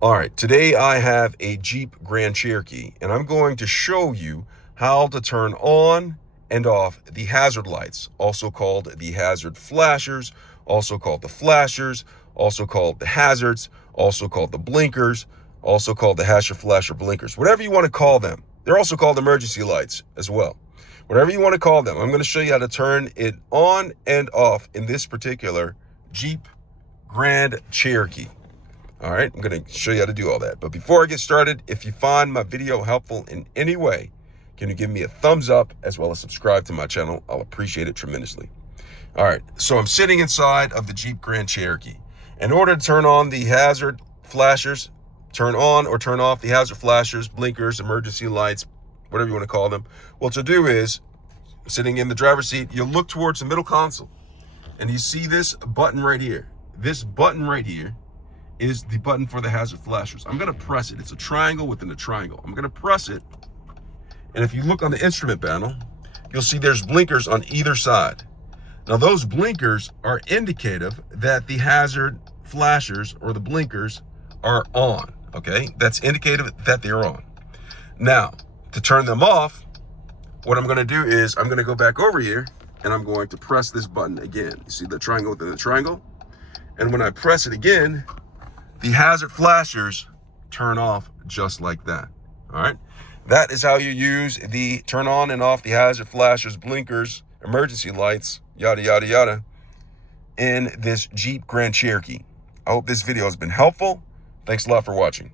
All right, today I have a Jeep Grand Cherokee, and I'm going to show you how to turn on and off the hazard lights, also called the hazard flashers, also called the flashers, also called the hazards, also called the blinkers, also called the hazard flasher blinkers, whatever you want to call them. They're also called emergency lights as well. Whatever you want to call them, I'm going to show you how to turn it on and off in this particular Jeep Grand Cherokee. All right, I'm going to show you how to do all that. But before I get started, if you find my video helpful in any way, can you give me a thumbs up as well as subscribe to my channel? I'll appreciate it tremendously. All right, so I'm sitting inside of the Jeep Grand Cherokee. In order to turn on the hazard flashers, turn on or turn off the hazard flashers, blinkers, emergency lights, whatever you want to call them, what you'll do is, sitting in the driver's seat, you'll look towards the middle console and you see this button right here. This button right here is the button for the hazard flashers. I'm gonna press it. It's a triangle within a triangle. I'm gonna press it, and if you look on the instrument panel, you'll see there's blinkers on either side. Now those blinkers are indicative that the hazard flashers or the blinkers are on, okay? That's indicative that they're on. Now, to turn them off, what I'm gonna do is I'm gonna go back over here and I'm going to press this button again. You see the triangle within the triangle? And when I press it again, the hazard flashers turn off just like that. All right, that is how you use the turn on and off the hazard flashers, blinkers, emergency lights, yada yada yada, in this Jeep Grand Cherokee. I hope this video has been helpful. Thanks a lot for watching.